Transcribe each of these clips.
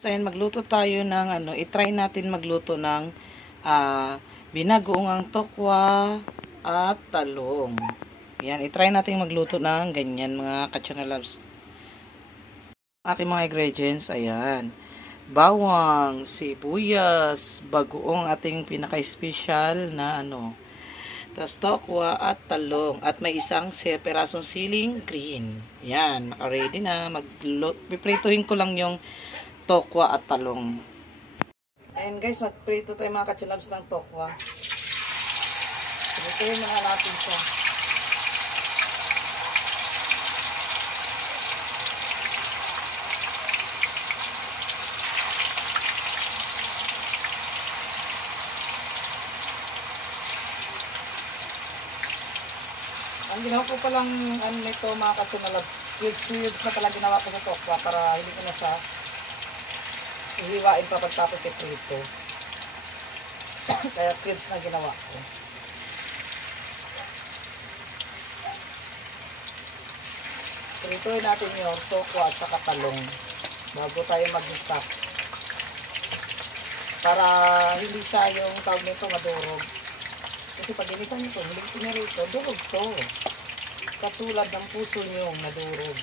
So, ayan, magluto tayo ng i-try natin magluto ng binagoong tokwa at talong. Yan, i-try natin magluto ng ganyan mga ka-channel-loves. Aking mga ingredients, ayan. Bawang, sibuyas, bagoong ating pinaka-special na Tapos tokwa at talong. At may isang perasong siling green. Yan, naka-ready na. Piprituhin ko lang yung tokwa at talong. Ayan guys, magprito tayo mga ka-channel-loves ng tokwa. Prituhin na natin siya. Ang ginawa ko palang nito mga ka-channel-loves, cubes na pala ginawa ko sa tokwa para hindi ko na siya ihiwain pa pagtapos iprito. Kaya cubes na ginawa ko. Prituhin natin yung tokwa at saka talong bago tayo mag-isa. Para hindi siya yung tawag nito madurog. Kasi pag inisan nyo ito, hindi pinarito, durog to. Katulad ng puso nyo nadurog.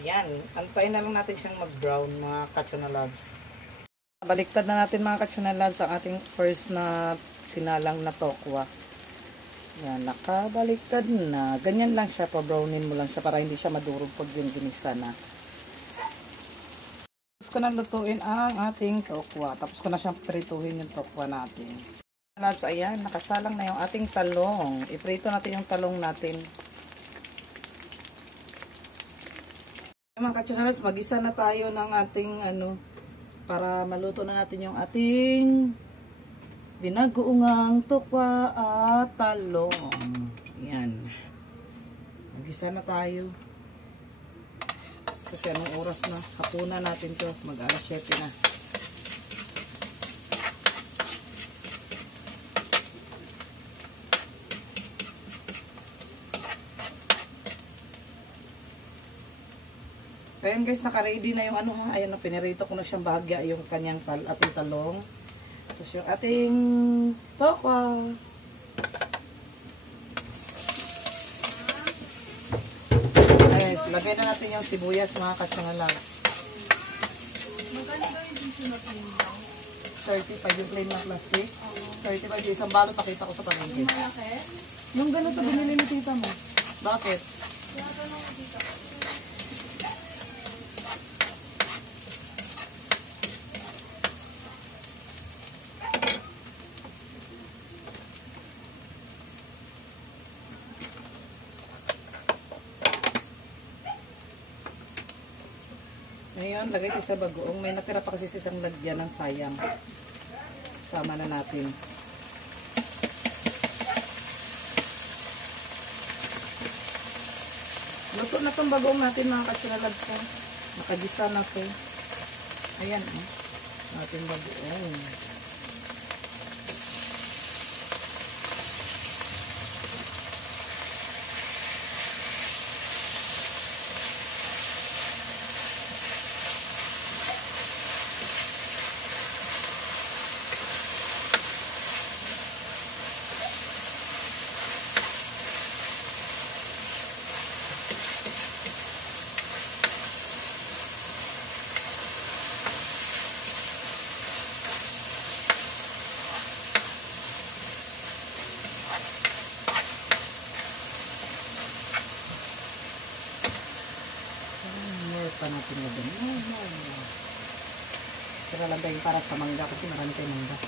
Yan, antayin na lang natin siyang mag-brown mga ka-channel-loves. Baliktad na natin mga ka-channel-loves ang ating first na sinalang na tokwa. Yan, nakabaliktad na. Ganyan lang siya, pa-brownin mo lang siya para hindi siya madurog pag yung ginisa na. Tapos ko na lutuin ang ating tokwa. Tapos ko na siyang prituhin yung tokwa natin. Loves, ayan, nakasalang na yung ating talong. Iprito natin yung talong natin. Mga ka-channel-loves, mag-isa na tayo ng ating para maluto na natin yung ating binagoong tokwa at talong. Yan. Mag-isa na tayo. Kasi anong oras na? Hapunan natin to. Mag-alas 7 na. Ayan guys, naka-ready na yung ayan, pinirito ko na siyang bahagya yung kanyang ating talong. Tapos yung ating tokwa. Ayan, lagay na natin yung sibuyas mga ka-channel-loves. Magkano yung sunod ninyo? 35 yung plain na plastic. 35 yung isang balot nakita ko sa palengke. Yung malaki? Yung ganito binili ni tita mo. Bakit? Kaya tanong ko dito. Ngayon, lagay ito sa bagoong. May natira pa kasi sa isang lagyan ng sayang. Sama na natin. Luto na itong bagoong natin mga ka-channel-loves. Nakagisa na ito. Ayan. Natin bagoong. natin lagyan. No. Tira lang tayo para sa mangga kasi marami tayong mangga.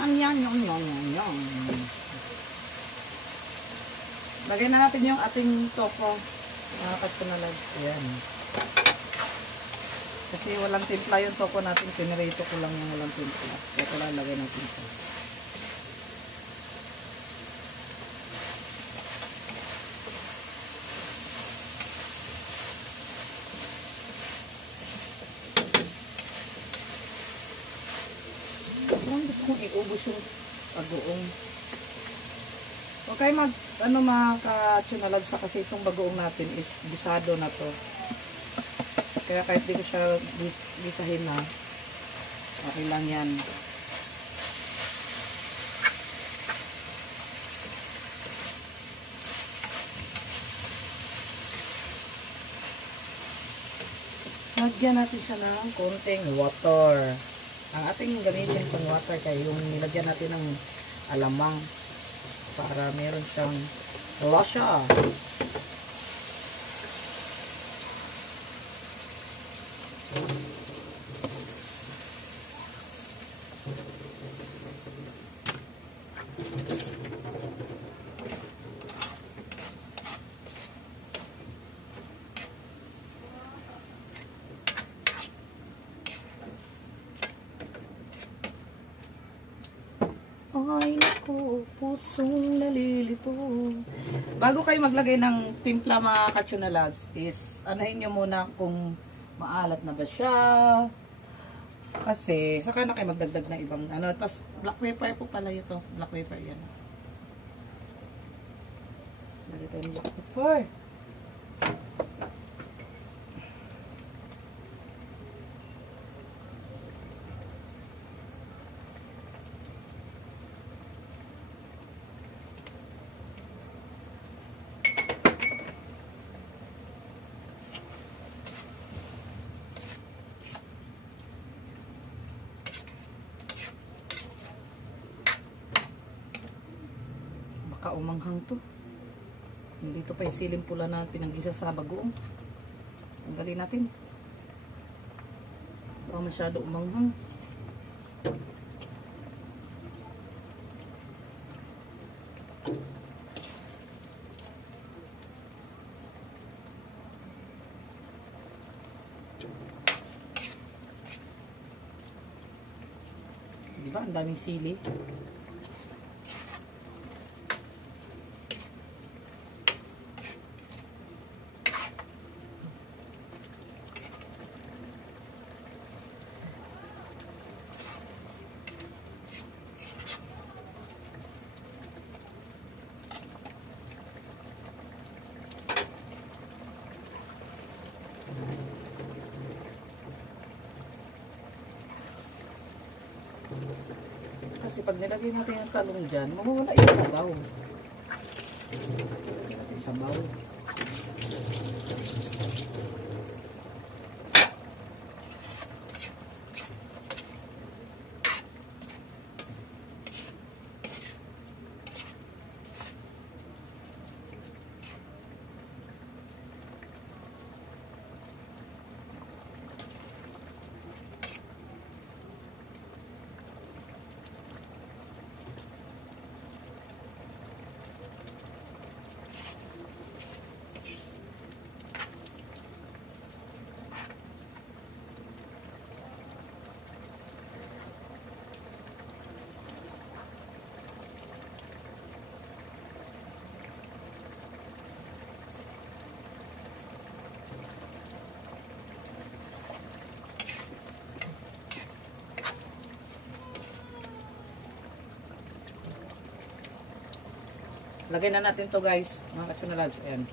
Yan. Lagay na natin yung ating tofu. Mga katsunalags. Ayan. Kasi walang timpla yung tofu natin. Pinirito ko lang yung walang timpla. Kaya ko lang lagay ng timpla. Gusto kong iubos yung bagoong. Huwag kayo mga ka-chunalabsa kasi itong bagoong natin is bisado na to. Kaya kahit di ko siya bisahin na, okay lang yan. Lagyan natin siya ng konting water. Ang ating gamitin pang water kaya yung nilagyan natin ng alamang para meron siyang lasya. Ay, naku, pusong nalilito. Bago kayo maglagay ng timpla mga katsunalabs, is anahin nyo muna kung maalat na ba siya. Kasi, saka na kayo magdagdag ng ibang ano. Tapos, black pepper po pala ito. Black pepper yan. Lagay tayo ng black pepper. Kaumanghang to. Dito pa yung siling pula na pinanggisa sa bagoong. Tanggalin natin. Baka masyado umanghang. Diba? Ang daming sili. Kasi pag nilagay natin yung talong dyan, mawawala yung sabaw. Nilagay natin yung sabaw. Lagay na natin to guys, mga katsunalads. Ayan.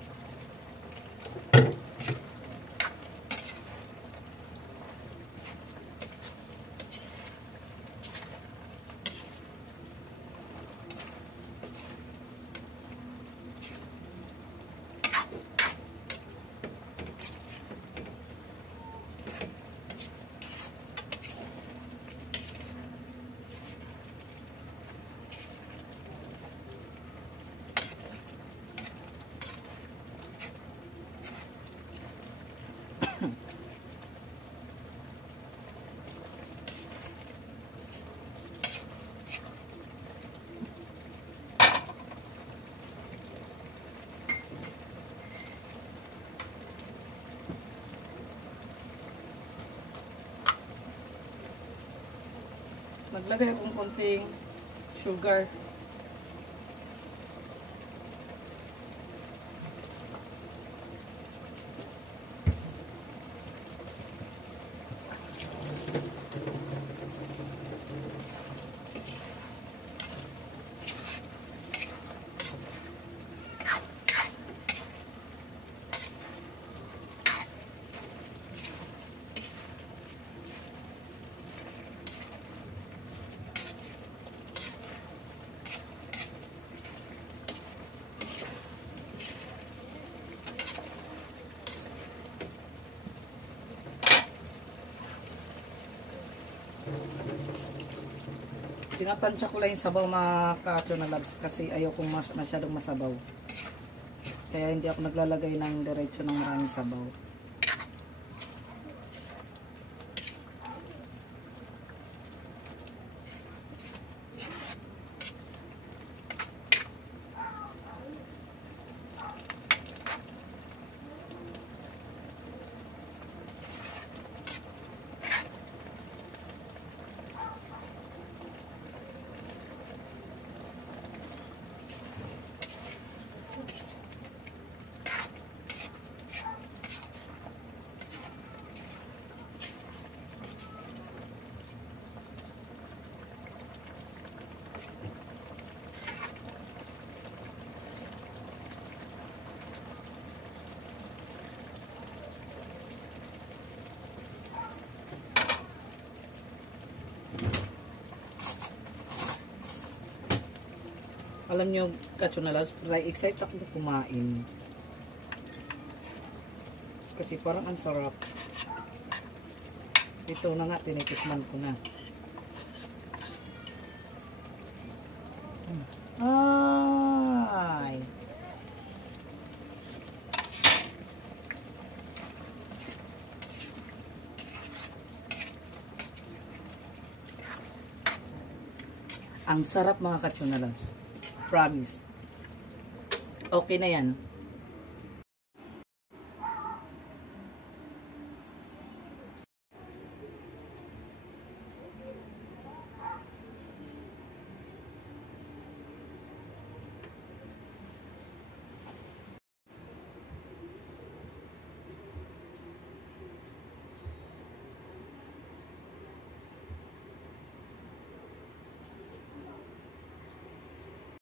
Maglagay akong konting sugar. Tinatansya ko lang yung sabaw mga ka-Chona Loves kasi ayaw kong masyadong masabaw. Kaya hindi ako naglalagay ng diretso ng maraming sabaw. Alam nyo, ka-Chona Loves, excited ako kumain. Kasi parang ang sarap. Ito na nga, tinitikman ko na. Ay! Ang sarap mga ka-Chona Loves. Promise. Okay na yan.